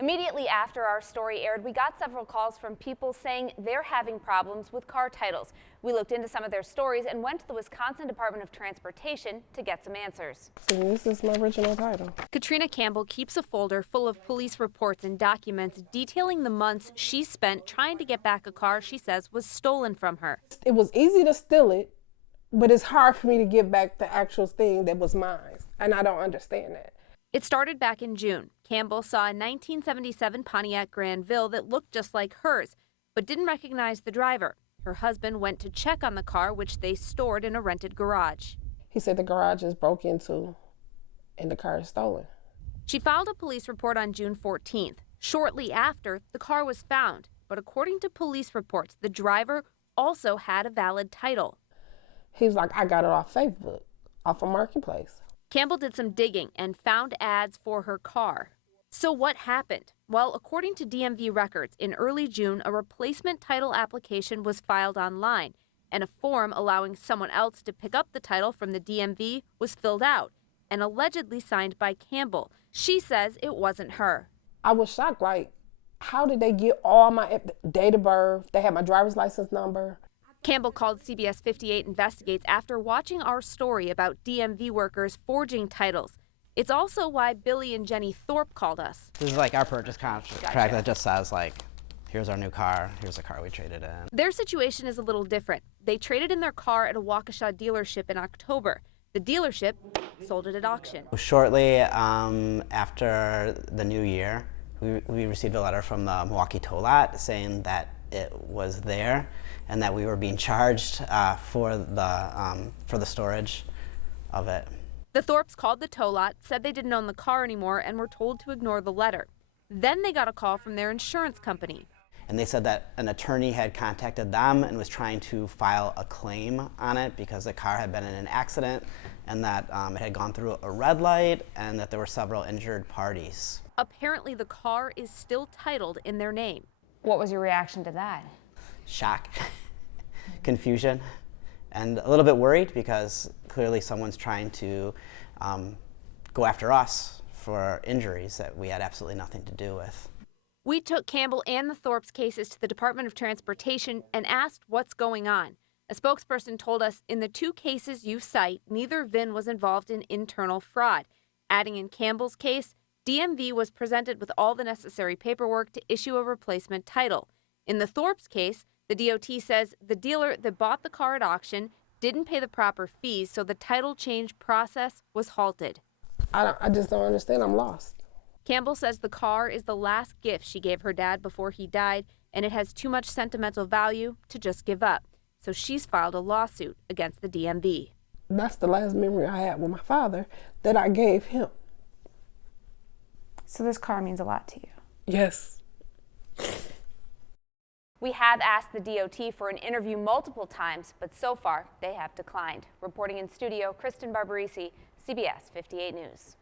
Immediately after our story aired, we got several calls from people saying they're having problems with car titles. We looked into some of their stories and went to the Wisconsin Department of Transportation to get some answers. This is my original title. Katrina Campbell keeps a folder full of police reports and documents detailing the months she spent trying to get back a car she says was stolen from her. It was easy to steal it, but it's hard for me to get back the actual thing that was mine, and I don't understand that. It started back in June. Campbell saw a 1977 Pontiac Granville that looked just like hers, but didn't recognize the driver. Her husband went to check on the car, which they stored in a rented garage. He said the garage is broke into and the car is stolen. She filed a police report on June 14th. Shortly after, the car was found, but according to police reports, the driver also had a valid title. He was like, I got it off Facebook, off a marketplace. Campbell did some digging and found ads for her car. So what happened? Well, according to DMV records, in early June, a replacement title application was filed online, and a form allowing someone else to pick up the title from the DMV was filled out and allegedly signed by Campbell. She says it wasn't her. I was shocked, like, how did they get all my date of birth? They had my driver's license number. Campbell called CBS 58 Investigates after watching our story about DMV workers forging titles. It's also why Billy and Jenny Thorpe called us. This is like our purchase contract that just says, like, here's our new car, here's the car we traded in. Their situation is a little different. They traded in their car at a Waukesha dealership in October. The dealership sold it at auction. Shortly after the new year, we received a letter from the Milwaukee tow lot saying that it was there and that we were being charged for the storage of it. The Thorpes called the tow lot, said they didn't own the car anymore, and were told to ignore the letter. Then they got a call from their insurance company. And they said that an attorney had contacted them and was trying to file a claim on it because the car had been in an accident and that it had gone through a red light and that there were several injured parties. Apparently the car is still titled in their name. What was your reaction to that? Shock, confusion, and a little bit worried because clearly someone's trying to go after us for injuries that we had absolutely nothing to do with. We took Campbell and the Thorpes cases to the Department of Transportation and asked what's going on. A spokesperson told us in the two cases you cite, neither VIN was involved in internal fraud. Adding in Campbell's case, DMV was presented with all the necessary paperwork to issue a replacement title. In the Thorpes case, the DOT says the dealer that bought the car at auction didn't pay the proper fees, so the title change process was halted. I just don't understand. I'm lost. Campbell says the car is the last gift she gave her dad before he died, and it has too much sentimental value to just give up. So she's filed a lawsuit against the DMV. That's the last memory I had with my father that I gave him. So this car means a lot to you? Yes. We have asked the DOT for an interview multiple times, but so far they have declined. Reporting in studio, Kristen Barbarisi, CBS 58 News.